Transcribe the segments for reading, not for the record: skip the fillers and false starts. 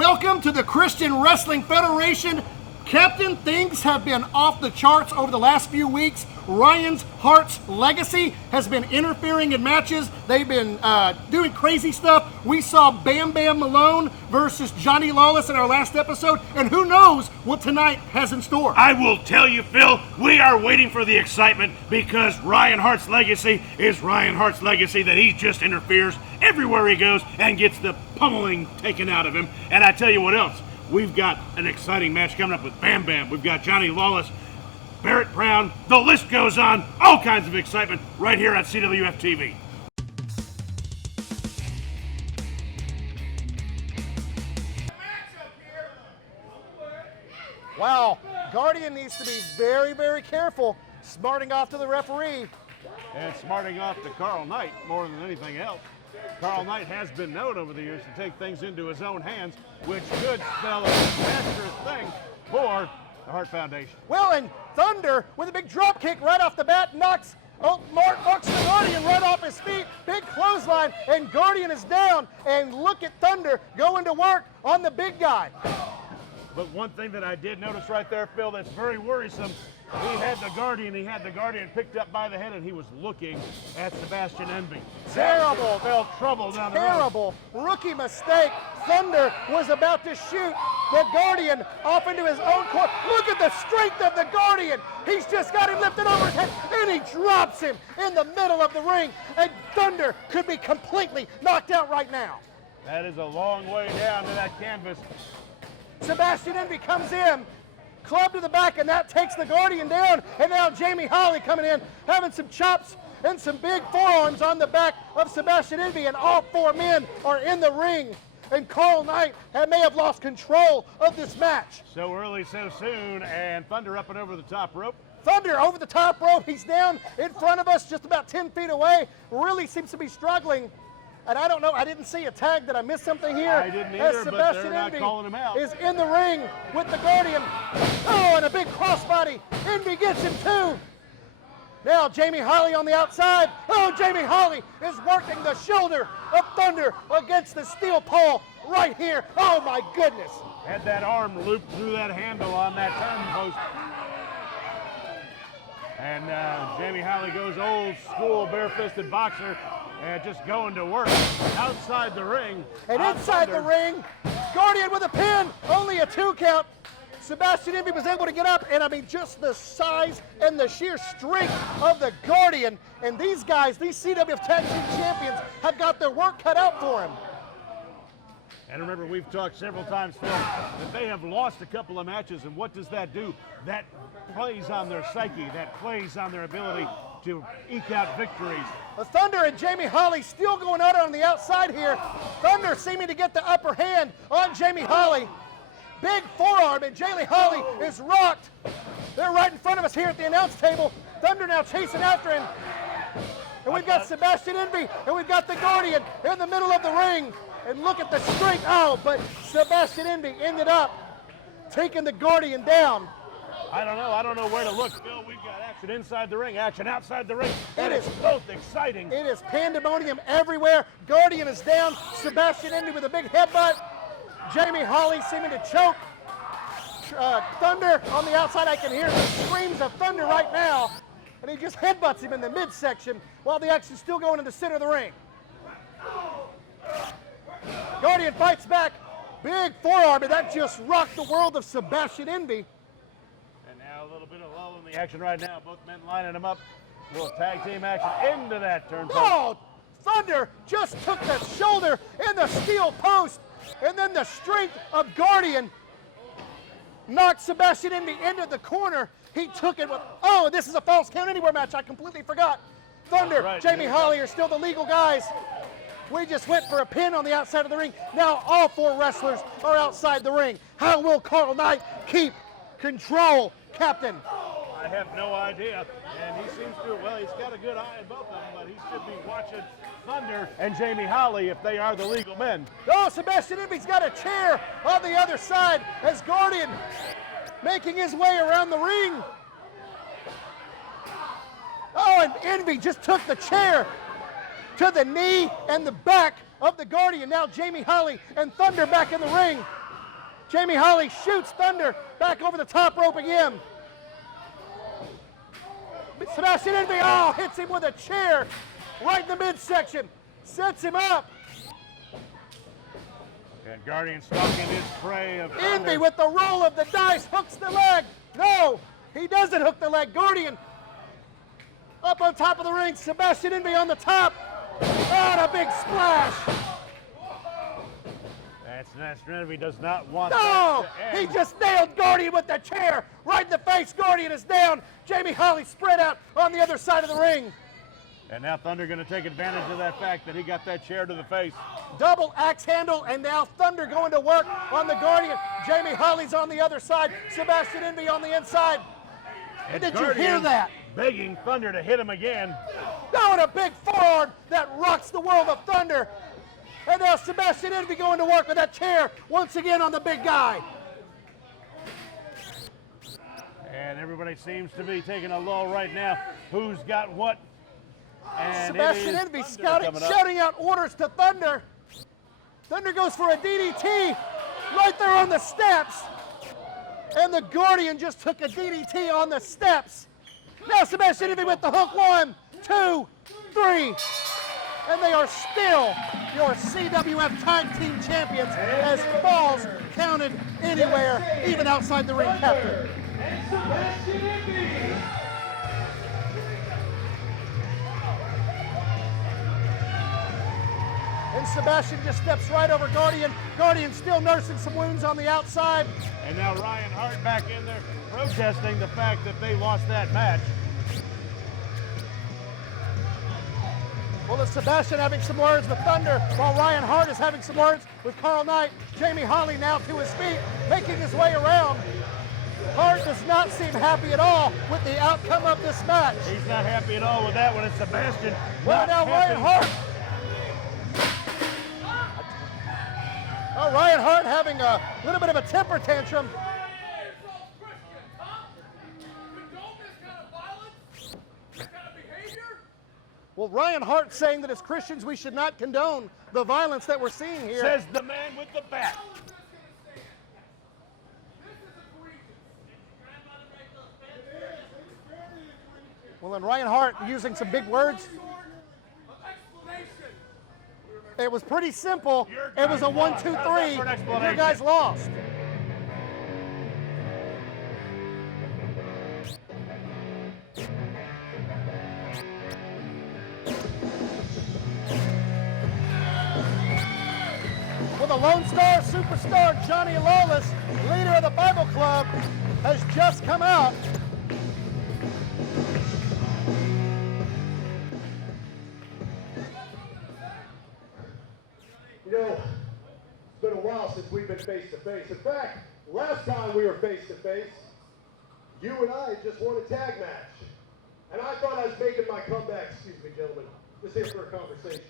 Welcome to the Christian Wrestling Federation. Captain, things have been off the charts over the last few weeks. Hart's legacy has been interfering in matches. They've been doing crazy stuff. We saw Bam Bam Malone versus Johnny Lawless in our last episode, and who knows what tonight has in store. I will tell you, Phil, we are waiting for the excitement because Hart's legacy is Hart's legacy, that he just interferes everywhere he goes and gets the pummeling taken out of him. And I tell you what else. We've got an exciting match coming up with Bam Bam. We've got Johnny Lawless, Barrett Brown. The list goes on. All kinds of excitement right here at CWF TV. Wow, Guardian needs to be very, very careful, smarting off to the referee. And smarting off to Carl Knight more than anything else. Carl Knight has been known over the years to take things into his own hands, which could spell a disastrous thing for the Hart Foundation. Well, and Thunder, with a big drop kick right off the bat, knocks the Guardian right off his feet. Big clothesline, and Guardian is down. And look at Thunder going to work on the big guy. But one thing that I did notice right there, Phil, that's very worrisome, he had the Guardian picked up by the head, and he was looking at Sebastian Envy. Terrible. Spelled trouble down the road. Terrible rookie mistake. Thunder was about to shoot the Guardian off into his own court. Look at the strength of the Guardian. He's just got him lifted over his head, and he drops him in the middle of the ring. And Thunder could be completely knocked out right now. That is a long way down to that canvas. Sebastian Envy comes in, club to the back, and that takes the Guardian down. And now Jamie Holly coming in, having some chops and some big forearms on the back of Sebastian Envy, and all four men are in the ring. And Carl Knight may have lost control of this match. So early, so soon, and Thunder up and over the top rope. Thunder over the top rope. He's down in front of us, just about 10 feet away. Really seems to be struggling. And I don't know, I didn't see a tag. Did I miss something here? I didn't either, but they're not Envy calling him out. Is in the ring with the Guardian. Oh, and a big crossbody. Envy gets him too. Now Jamie Holly on the outside. Oh, Jamie Holly is working the shoulder of Thunder against the steel pole right here. Oh my goodness. Had that arm looped through that handle on that turn post. And Jamie Holly goes old school bare-fisted boxer. And just going to work outside the ring. And inside the ring, Guardian with a pin, only a 2 count. Sebastian Envy was able to get up, and I mean, just the size and the sheer strength of the Guardian. And these guys, these CWF Tag Team Champions, have got their work cut out for him. And remember, we've talked several times, Phil, that they have lost a couple of matches, and what does that do? That plays on their psyche, that plays on their ability to eke out victories. The Thunder and Jamie Holly still going out on the outside here. Thunder seeming to get the upper hand on Jamie Holly. Big forearm, and Jamie Holly is rocked. They're right in front of us here at the announce table. Thunder now chasing after him. And we've got Sebastian Envy, and we've got the Guardian in the middle of the ring. And look at the strength. Oh, but Sebastian Envy ended up taking the Guardian down. I don't know where to look, Phil. We've got action inside the ring, action outside the ring. It is both exciting. It is pandemonium everywhere. Guardian is down. Sebastian Envy with a big headbutt. Jamie Holly seeming to choke. Thunder on the outside. I can hear the screams of Thunder right now. And he just headbutts him in the midsection while the action's still going in the center of the ring. Guardian fights back. Big forearm, and that just rocked the world of Sebastian Envy. And now a little bit of lull in the action right now. Both men lining them up. A little tag team action into that turn. Oh, Thunder just took the shoulder in the steel post, and then the strength of Guardian knocked Sebastian Envy into the corner. He took it with, oh, this is a false count anywhere match. I completely forgot. Thunder, right, Jamie Holly are still the legal guys. We just went for a pin on the outside of the ring. Now all four wrestlers are outside the ring. How will Carl Knight keep control, Captain? I have no idea. And he seems to, well, he's got a good eye on both of them, but he should be watching Thunder and Jamie Holly if they are the legal men. Oh, Sebastian Envy's got a chair on the other side as Guardian making his way around the ring. Oh, and Envy just took the chair to the knee and the back of the Guardian. Now Jamie Holly and Thunder back in the ring. Jamie Holly shoots Thunder back over the top rope again. Sebastian Envy, oh, hits him with a chair right in the midsection. Sets him up. And Guardian stalking his prey of Thunder. Envy with the roll of the dice hooks the leg. No, he doesn't hook the leg. Guardian up on top of the ring. Sebastian Envy on the top. And a big splash. That's Envy does not want No, that to he end. just nailed Guardian with the chair right in the face. Guardian is down. Jamie Holly spread out on the other side of the ring. And now Thunder going to take advantage of that fact that he got that chair to the face. Double axe handle, and now Thunder going to work on the Guardian. Jamie Holly's on the other side. Sebastian Envy on the inside. And did you hear that? Begging Thunder to hit him again. Oh, and a big forearm that rocks the world of Thunder. And now Sebastian Envy going to work with that chair once again on the big guy. And everybody seems to be taking a lull right now. Who's got what? And Sebastian Envy shouting out orders to Thunder. Thunder goes for a DDT right there on the steps. And the Guardian just took a DDT on the steps. Now Sebastian Envy with the hook. 1, 2, 3. And they are still your CWF Tag Team Champions as falls counted anywhere, even outside the ring captain. And Sebastian just steps right over Guardian. Guardian still nursing some wounds on the outside. And now Ryan Hart back in there protesting the fact that they lost that match. Well, it's Sebastian having some words with Thunder, while Ryan Hart is having some words with Carl Knight. Jamie Holly now to his feet, making his way around. Hart does not seem happy at all with the outcome of this match. He's not happy at all with that one. It's Sebastian. Well, now Ryan Hart. Oh, Ryan Hart having a little bit of a temper tantrum. Well, Ryan Hart saying that as Christians we should not condone the violence that we're seeing here. Says the man with the bat. Well, and Ryan Hart using some big words. It was pretty simple. It was a 1, 2, 3. You guys lost. Well, the Lone Star Superstar Johnny Lawless, leader of the Bible Club, has just come out. You know, it's been a while since we've been face to face. In fact, last time we were face to face, you and I just won a tag match. And I thought I was making my comeback, excuse me, gentlemen, just here for a conversation.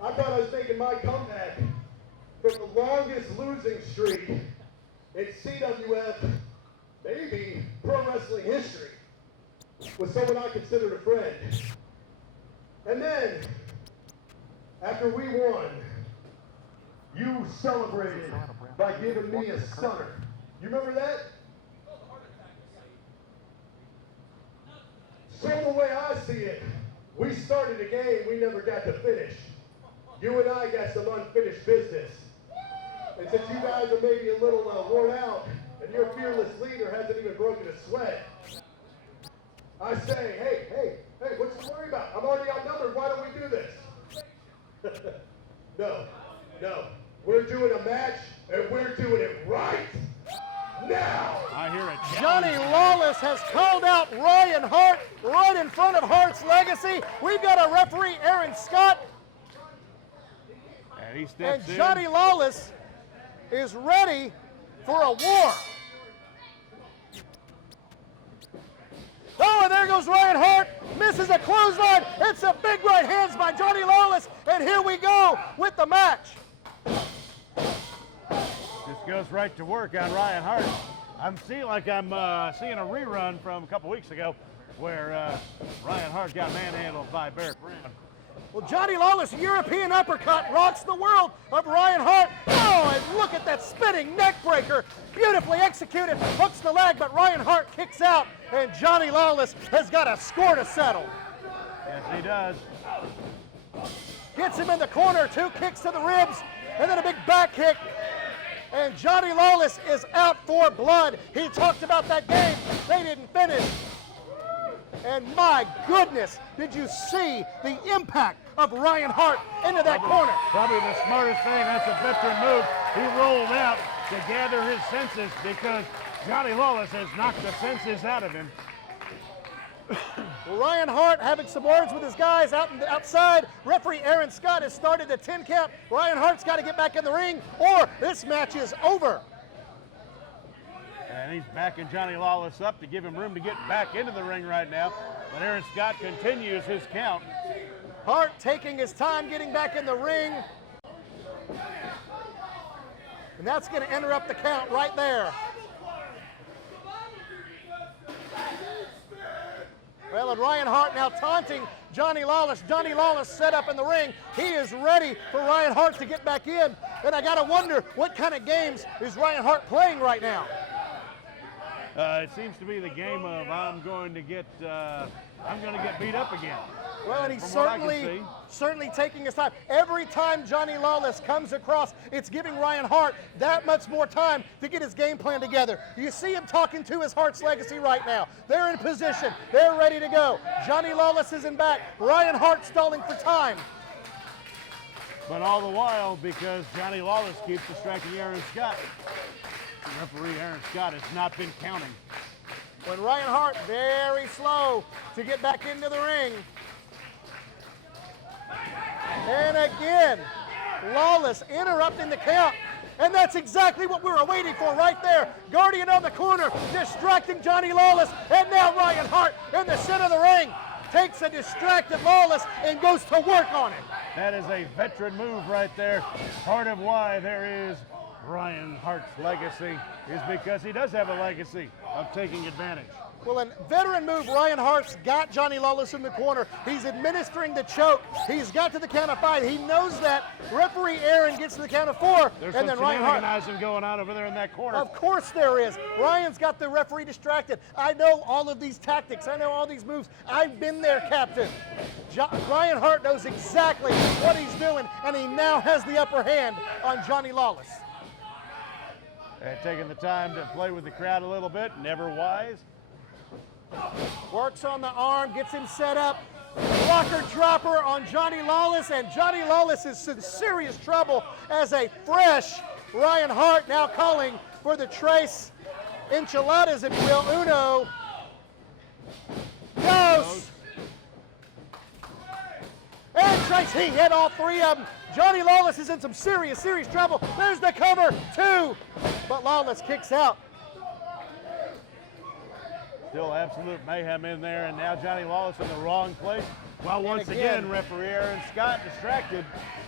I thought I was making my comeback from the longest losing streak in CWF, maybe pro wrestling history, with someone I considered a friend. And then, after we won, you celebrated by giving me a stunner. You remember that? So the way I see it, we started a game we never got to finish. You and I got some unfinished business. And since you guys are maybe a little worn out, and your fearless leader hasn't even broken a sweat, I say, hey, what's you worry about? I'm already outnumbered. Why don't we do this? No. We're doing a match, and we're doing it right now. I hear it. Johnny Lawless has called out Ryan Hart right in front of Hart's Legacy. We've got a referee, Aaron Scott. And he steps And in. Johnny Lawless is ready for a war. Oh, and there goes Ryan Hart. Misses a clothesline. It's a big right hands by Johnny Lawless. And here we go with the match. Just goes right to work on Ryan Hart. I'm seeing a rerun from a couple weeks ago where Ryan Hart got manhandled by Barrett Brown. Well, Johnny Lawless' European uppercut rocks the world of Ryan Hart. Oh, and look at that spinning neck breaker. Beautifully executed, hooks the leg, but Ryan Hart kicks out, and Johnny Lawless has got a score to settle. Yes, he does. Gets him in the corner, 2 kicks to the ribs, and then a big back kick. And Johnny Lawless is out for blood. He talked about that game. They didn't finish. And my goodness, did you see the impact of Ryan Hart into that corner? Probably the smartest thing. That's a veteran move. He rolled out to gather his senses because Johnny Lawless has knocked the senses out of him. Ryan Hart having some words with his guys outside. Referee Aaron Scott has started the 10 count. Ryan Hart's got to get back in the ring or this match is over. And he's backing Johnny Lawless up to give him room to get back into the ring right now. But Aaron Scott continues his count. Hart taking his time getting back in the ring. And that's going to interrupt the count right there. Well, and Ryan Hart now taunting Johnny Lawless. Johnny Lawless set up in the ring. He is ready for Ryan Hart to get back in. And I got to wonder what kind of games is Ryan Hart playing right now? It seems to be the game of I'm going to get beat up again. Well, and he's From certainly taking his time. Every time Johnny Lawless comes across, it's giving Ryan Hart that much more time to get his game plan together. You see him talking to his Hart's Legacy right now. They're in position. They're ready to go. Johnny Lawless is in back. Ryan Hart stalling for time. But all the while, because Johnny Lawless keeps distracting Aaron Scott. Referee Aaron Scott has not been counting. When Ryan Hart very slow to get back into the ring. And again, Lawless interrupting the count. And that's exactly what we were waiting for right there. Guardian on the corner, distracting Johnny Lawless. And now Ryan Hart in the center of the ring takes a distracted Lawless and goes to work on it. That is a veteran move right there. Part of why there is Ryan Hart's legacy is because he does have a legacy of taking advantage. Well, a veteran move, Ryan Hart's got Johnny Lawless in the corner. He's administering the choke. He's got to the count of 5. He knows that. Referee Aaron gets to the count of 4. There's and some then Ryan Hart. shenanigans going on over there in that corner. Of course there is. Ryan's got the referee distracted. I know all of these tactics. I know all these moves. I've been there, Captain. Ryan Hart knows exactly what he's doing, and he now has the upper hand on Johnny Lawless. And taking the time to play with the crowd a little bit, never wise. Works on the arm, gets him set up. Rocker dropper on Johnny Lawless, and Johnny Lawless is in serious trouble as a fresh Ryan Hart now calling for the Trace Enchiladas, if you will. Uno. Dos. And Trace, he hit all 3 of them. Johnny Lawless is in some serious trouble. There's the cover, 2. But Lawless kicks out. Still absolute mayhem in there, and now Johnny Lawless in the wrong place. Well, once again, referee Aaron Scott distracted.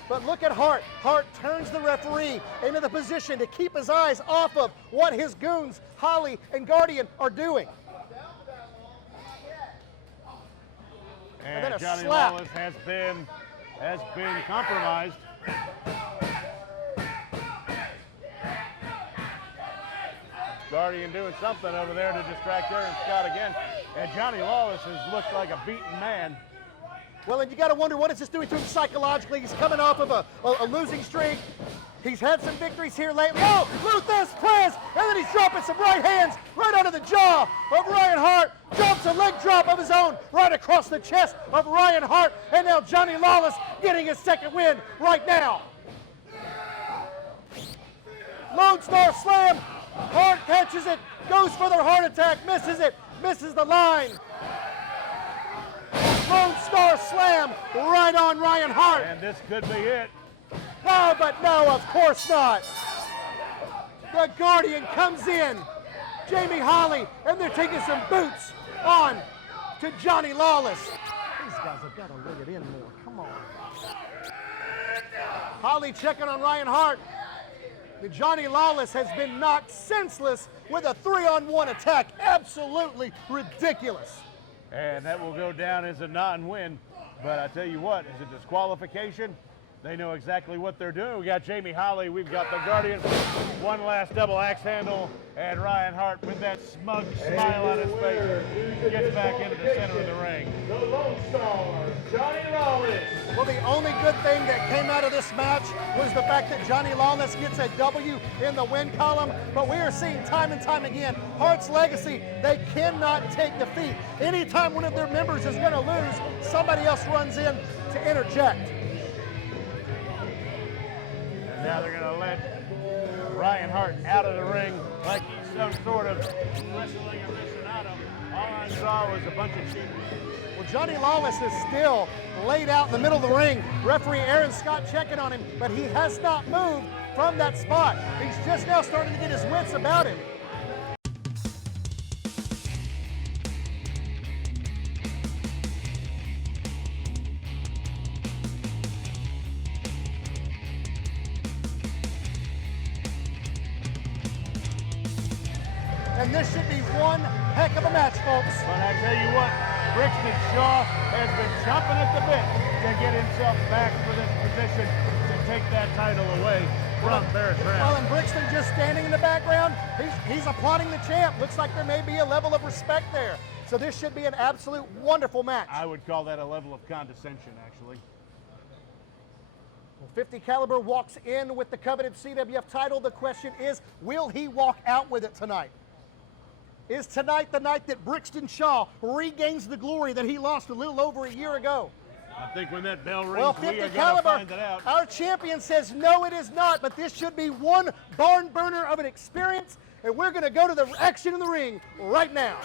But look at Hart. Hart turns the referee into the position to keep his eyes off of what his goons, Holly and Guardian, are doing. And then a Johnny slap. Lawless has been compromised. Guardian doing something over there to distract Aaron Scott again. And Johnny Lawless has looked like a beaten man. Well, and you got to wonder what is this doing to him psychologically. He's coming off of a losing streak. He's had some victories here lately. Oh, Luthes Prez, and then he's dropping some right hands right under the jaw of Ryan Hart. Drops a leg drop of his own right across the chest of Ryan Hart. And now Johnny Lawless getting his second win right now. Lone Star Slam. Hart catches it, goes for the heart attack, misses it, misses the line. Lone Star Slam right on Ryan Hart. And this could be it. No, but no, of course not. The Guardian comes in, Jamie Holly, and they're taking some boots on to Johnny Lawless. These guys have got to rig it in more. Come on. Holly checking on Ryan Hart. The Johnny Lawless has been knocked senseless with a 3-on-1 attack. Absolutely ridiculous. and that will go down as a non-win. But I tell you what, as a disqualification, they know exactly what they're doing. We got Jamie Holly, we've got the Guardians, one last double axe handle, and Ryan Hart with that smug smile on his face gets back into the center of the ring. The Lone Star, Johnny Lawless. Well, the only good thing that came out of this match was the fact that Johnny Lawless gets a W in the win column, but we are seeing time and time again, Hart's legacy, they cannot take defeat. Anytime one of their members is going to lose, somebody else runs in to interject. And now they're going to let Ryan Hart out of the ring like he's some sort of wrestling aficionado. All I saw was a bunch of cheaters. Well, Johnny Lawless is still laid out in the middle of the ring. Referee Aaron Scott checking on him, but he has not moved from that spot. He's just now starting to get his wits about him. And this should be one heck of a match, folks. But I tell you what, Brixton Shaw has been chomping at the bit to get himself back for this position to take that title away from Barrett Brown. Well, and Brixton just standing in the background, he's applauding the champ. Looks like there may be a level of respect there. So this should be an absolute wonderful match. I would call that a level of condescension, actually. 50 Caliber walks in with the coveted CWF title. The question is, will he walk out with it tonight? Is tonight the night that Brixton Shaw regains the glory that he lost a little over a year ago? I think when that bell rings, Well, we 50 are going to Caliber, find it out. our champion says no, it is not, but this should be one barn burner of an experience, and we're going to go to the action in the ring right now.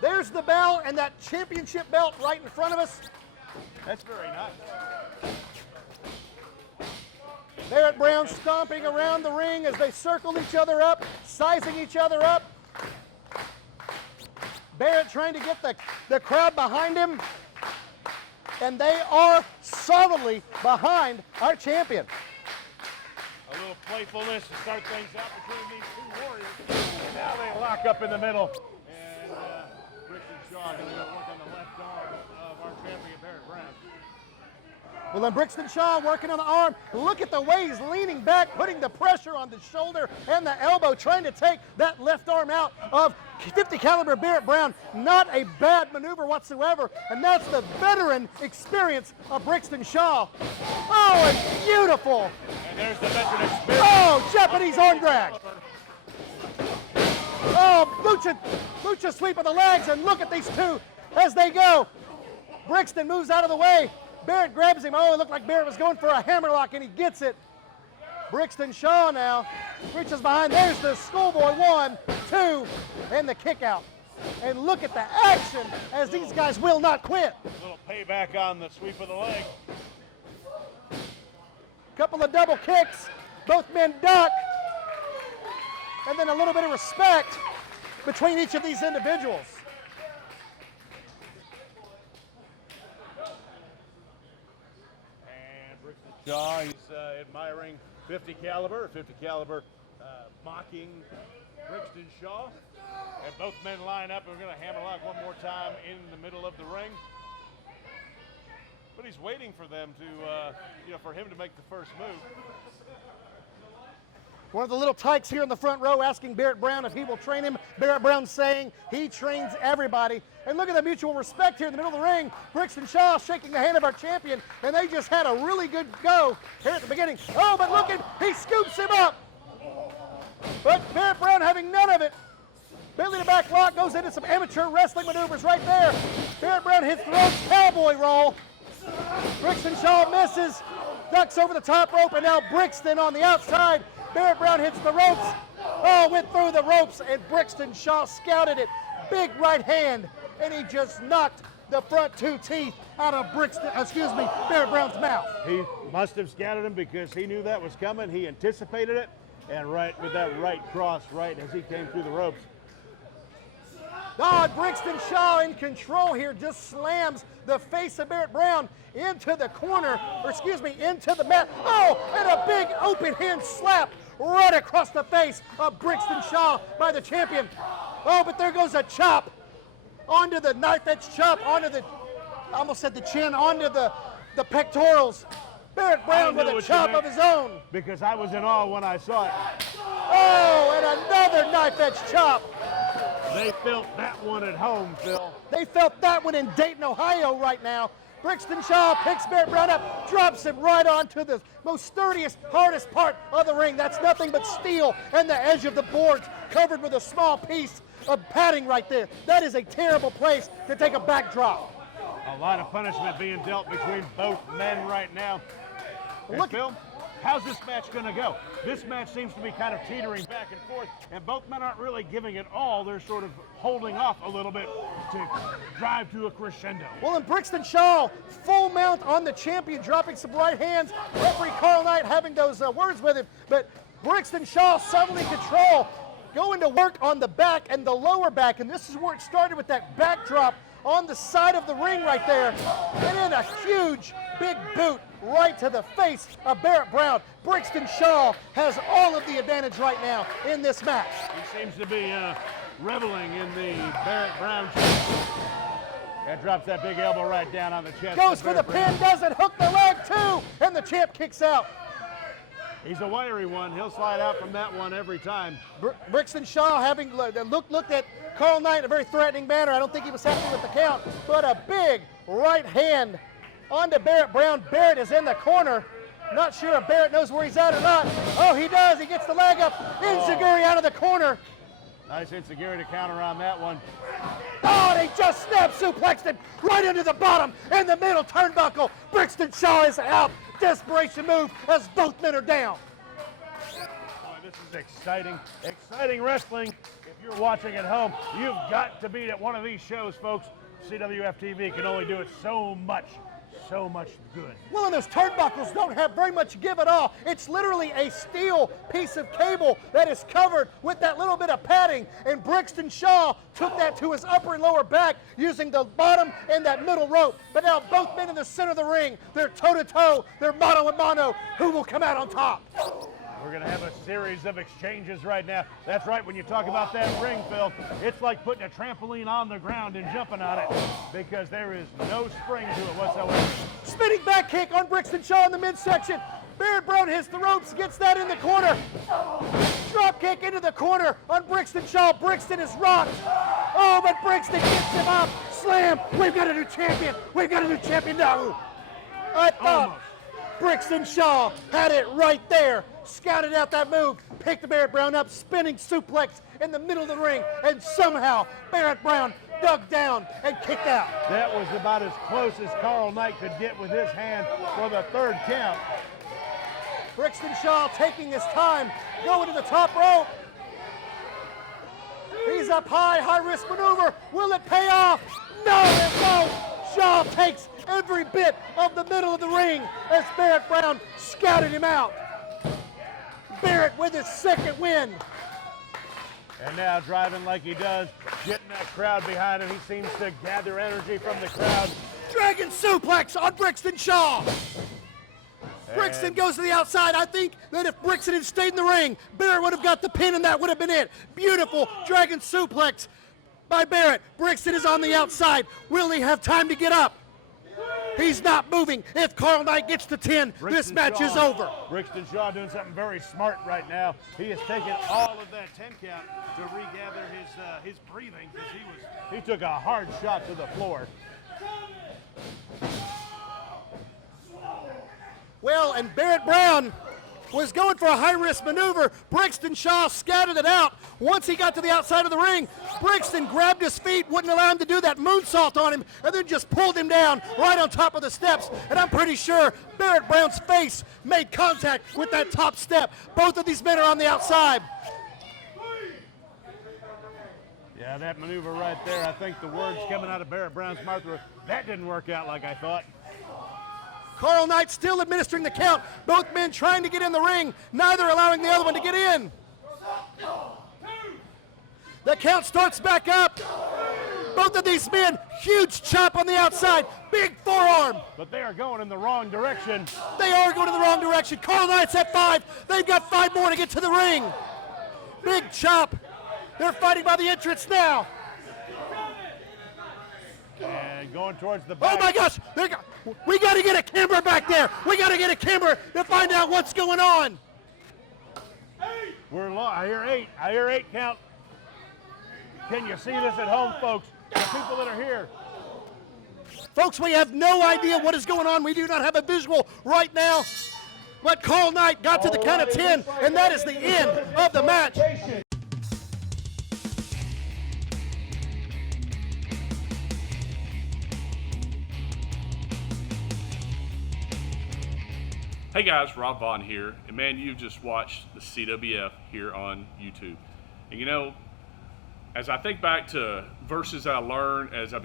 There's the bell and that championship belt right in front of us. That's very nice. Barrett Brown stomping around the ring as they circle each other up, sizing each other up. Barrett trying to get the crowd behind him. And they are solidly behind our champion. A little playfulness to start things out between these two warriors. And now they lock up in the middle. And Brixton Shaw going to go work on the left arm of our champion, Barrett Brown. Well, then Brixton Shaw working on the arm. Look at the way he's leaning back, putting the pressure on the shoulder and the elbow, trying to take that left arm out of 50 Caliber Barrett Brown. Not a bad maneuver whatsoever, and that's the veteran experience of Brixton Shaw. Oh, it's beautiful. And there's the veteran experience. Oh, Japanese arm drag. Oh, lucha sweep of the legs, and look at these two as they go. Brixton moves out of the way. Barrett grabs him. Oh, it looked like Barrett was going for a hammerlock, and he gets it. Brixton Shaw now reaches behind. There's the schoolboy, 1, 2, and the kick out. And look at the action as these guys will not quit. A little payback on the sweep of the leg. Couple of double kicks. Both men duck. And then a little bit of respect between each of these individuals. Shaw, he's admiring 50 Caliber. 50 Caliber mocking Brixton Shaw. And both men line up, and we're going to hammerlock one more time in the middle of the ring. But he's waiting for them to, for him to make the first move. One of the little tykes here in the front row asking Barrett Brown if he will train him. Barrett Brown saying he trains everybody. And look at the mutual respect here in the middle of the ring. Brixton Shaw shaking the hand of our champion, and they just had a really good go here at the beginning. Oh, but look at, he scoops him up. But Barrett Brown having none of it. Belly to back lock, goes into some amateur wrestling maneuvers right there. Barrett Brown hits the ropes, cowboy roll. Brixton Shaw misses, ducks over the top rope, and now Brixton on the outside. Barrett Brown hits the ropes. Oh, went through the ropes, and Brixton Shaw scouted it. Big right hand, and he just knocked the front two teeth out of Barrett Brown's mouth. He must have scouted him because he knew that was coming. He anticipated it, and right with that right cross, right as he came through the ropes. Oh, Brixton Shaw in control here, just slams the face of Barrett Brown into the corner, into the mat. Oh, and a big open hand slap right across the face of Brixton Shaw by the champion. Oh, but there goes a chop onto the knife edge chop, onto the, I almost said the chin, onto the pectorals. Barrett Brown with a chop of his own. Because I was in awe when I saw it. Oh, and another knife edge chop. They felt that one at home, Phil. They felt that one in Dayton, Ohio right now. Brixton Shaw picks Barrett Brown up, drops him right onto the most sturdiest, hardest part of the ring. That's nothing but steel and the edge of the boards covered with a small piece of padding right there. That is a terrible place to take a backdrop. A lot of punishment being dealt between both men right now. And Look, Phil, how's this match going to go? This match seems to be kind of teetering back and forth, and both men aren't really giving it all. They're sort of holding off a little bit to drive to a crescendo. well, in Brixton Shaw, full mount on the champion, dropping some right hands. Referee Carl Knight having those words with him, but Brixton Shaw suddenly control, going to work on the back and the lower back, and this is where it started with that backdrop on the side of the ring right there, and then a huge, big boot right to the face of Barrett Brown. Brixton Shaw has all of the advantage right now in this match. He seems to be reveling in the Barrett Brown chest. That drops that big elbow right down on the chest. Goes for the pin, doesn't hook the leg too, and the champ kicks out. He's a wiry one. He'll slide out from that one every time. Brixton Shaw having looked at Carl Knight in a very threatening manner. I don't think he was happy with the count, but a big right hand onto Barrett Brown. Barrett is in the corner. Not sure if Barrett knows where he's at or not. Oh, he does. He gets the leg up. Enziguri out of the corner. Nice Enziguri to counter on that one. Oh, and he just snap suplexed him right into the bottom in the middle turnbuckle. Brixton Shaw is out. Desperation move as both men are down. Boy, this is exciting wrestling. If you're watching at home, you've got to be at one of these shows, folks. CWF TV can only do it so much good. Well, and those turnbuckles don't have very much give at all. It's literally a steel piece of cable that is covered with that little bit of padding, and Brixton Shaw took that to his upper and lower back using the bottom and that middle rope. But now both men in the center of the ring, they're toe-to-toe, they're mano-a-mano. Who will come out on top? We're going to have a series of exchanges right now. That's right, when you talk about that ring, Phil, it's like putting a trampoline on the ground and jumping on it because there is no spring to it whatsoever. Spinning back kick on Brixton Shaw in the midsection. Barrett Brown hits the ropes, gets that in the corner. Drop kick into the corner on Brixton Shaw. Brixton is rocked. Oh, but Brixton gets him up. Slam. We've got a new champion. We've got a new champion now. I thought Brixton Shaw had it right there. Scouted out that move, picked Barrett Brown up, spinning suplex in the middle of the ring, and somehow Barrett Brown dug down and kicked out. That was about as close as Carl Knight could get with his hand for the third count. Brixton Shaw taking his time, going to the top rope. He's up high, high-risk maneuver. Will it pay off? No, it won't. Shaw takes every bit of the middle of the ring as Barrett Brown scouted him out. Barrett with his second win. And now driving like he does, getting that crowd behind him. He seems to gather energy from the crowd. Dragon suplex on Brixton Shaw. Brixton goes to the outside. I think that if Brixton had stayed in the ring, Barrett would have got the pin and that would have been it. Beautiful dragon suplex by Barrett. Brixton is on the outside. Will he have time to get up? He's not moving. If Carl Knight gets to 10, this match is over. Brixton Shaw doing something very smart right now. He has taken all of that 10 count to regather his breathing because he took a hard shot to the floor. Well, and Barrett Brown was going for a high-risk maneuver. Brixton Shaw scouted it out. Once he got to the outside of the ring, Brixton grabbed his feet, wouldn't allow him to do that moonsault on him, and then just pulled him down right on top of the steps. And I'm pretty sure Barrett Brown's face made contact with that top step. Both of these men are on the outside. Yeah, that maneuver right there, I think the words coming out of Barrett Brown's mouth were, that didn't work out like I thought. Carl Knight still administering the count. Both men trying to get in the ring, neither allowing the other one to get in. The count starts back up. Both of these men, huge chop on the outside, big forearm. But they are going in the wrong direction. They are going in the wrong direction. Carl Knight's at 5. They've got 5 more to get to the ring. Big chop. They're fighting by the entrance now. And going towards the back. Oh my gosh! We got to get a camera back there. We got to get a camera to find out what's going on. We're lost. I hear 8. I hear 8 count. Can you see this at home, folks? The people that are here. Folks, we have no idea what is going on. We do not have a visual right now. But Carl Knight got to the count of 10, and that is the end of the match. Hey guys, Rob Vaughn here, and man, you've just watched the CWF here on YouTube. And you know, as I think back to verses I learned as I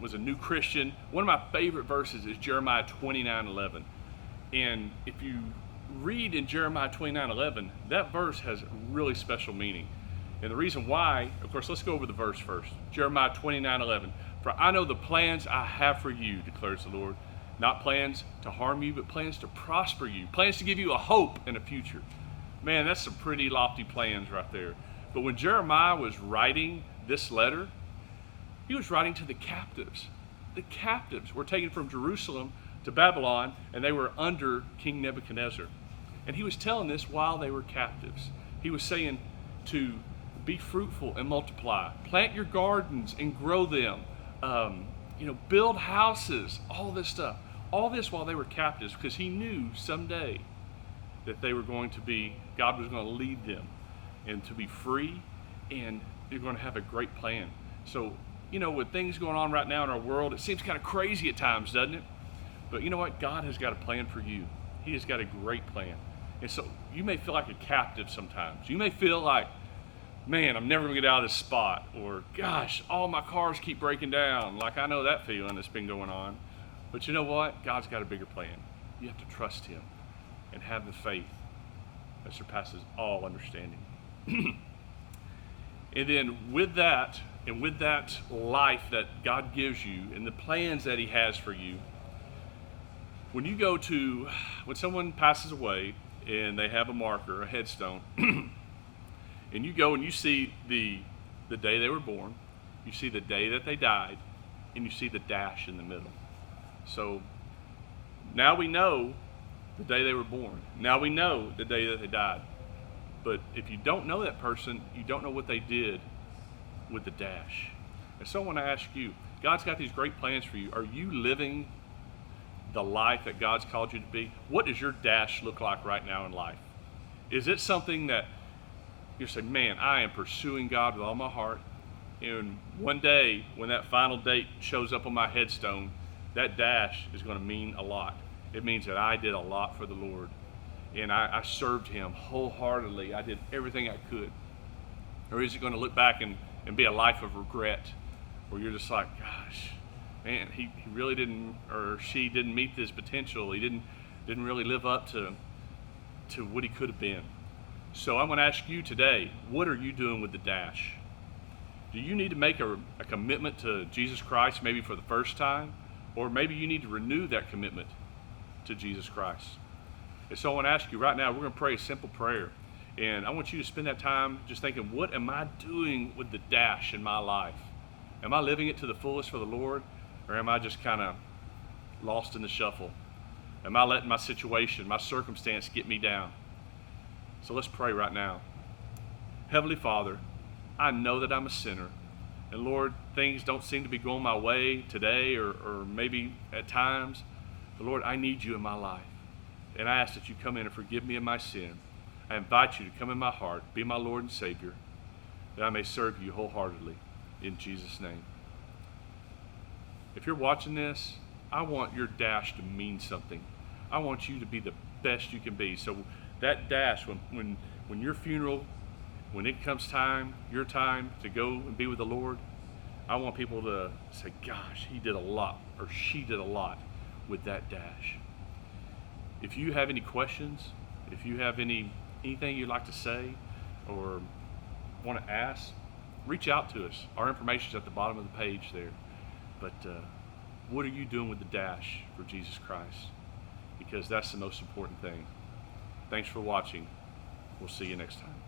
was a new Christian, one of my favorite verses is Jeremiah 29:11. And if you read in Jeremiah 29:11, that verse has really special meaning. And the reason why, of course, let's go over the verse first. Jeremiah 29:11. For I know the plans I have for you, declares the Lord. Not plans to harm you, but plans to prosper you. Plans to give you a hope and a future. Man, that's some pretty lofty plans right there. But when Jeremiah was writing this letter, he was writing to the captives. The captives were taken from Jerusalem to Babylon, and they were under King Nebuchadnezzar. And he was telling this while they were captives. He was saying to be fruitful and multiply. Plant your gardens and grow them. Build houses, all this stuff. All this while they were captives, because he knew someday that they were going to be, God was going to lead them and to be free, and they're going to have a great plan. So, with things going on right now in our world, it seems kind of crazy at times, doesn't it? But you know what? God has got a plan for you. He has got a great plan. And so you may feel like a captive sometimes. You may feel like, man, I'm never going to get out of this spot. Or, gosh, all my cars keep breaking down. Like, I know that feeling that's been going on. But you know what? God's got a bigger plan. You have to trust him and have the faith that surpasses all understanding. And then with that, and with that life that God gives you and the plans that he has for you, when someone passes away and they have a marker, a headstone, and you go and you see the day they were born, you see the day that they died, and you see the dash in the middle. So now we know the day they were born. Now we know the day that they died. But if you don't know that person, you don't know what they did with the dash. And so I want to ask you, God's got these great plans for you. Are you living the life that God's called you to be? What does your dash look like right now in life? Is it something that you say, man, I am pursuing God with all my heart, and one day when that final date shows up on my headstone, that dash is going to mean a lot. It means that I did a lot for the Lord, and I served him wholeheartedly. I did everything I could. Or is it going to look back and be a life of regret, where you're just like, gosh, man, he really didn't, or she didn't meet this potential. He didn't really live up to what he could have been. So I'm going to ask you today, what are you doing with the dash? Do you need to make a commitment to Jesus Christ maybe for the first time? Or maybe you need to renew that commitment to Jesus Christ. And so I want to ask you right now, we're going to pray a simple prayer. And I want you to spend that time just thinking, what am I doing with the dash in my life? Am I living it to the fullest for the Lord? Or am I just kind of lost in the shuffle? Am I letting my situation, my circumstance get me down? So let's pray right now. Heavenly Father, I know that I'm a sinner. And Lord, things don't seem to be going my way today or maybe at times. But Lord, I need you in my life. And I ask that you come in and forgive me of my sin. I invite you to come in my heart, be my Lord and Savior, that I may serve you wholeheartedly in Jesus' name. If you're watching this, I want your dash to mean something. I want you to be the best you can be. So that dash, when your funeral, when it comes time, your time to go and be with the Lord, I want people to say, gosh, he did a lot, or she did a lot with that dash. If you have any questions, if you have anything you'd like to say or want to ask, reach out to us. Our information's at the bottom of the page there. But what are you doing with the dash for Jesus Christ? Because that's the most important thing. Thanks for watching. We'll see you next time.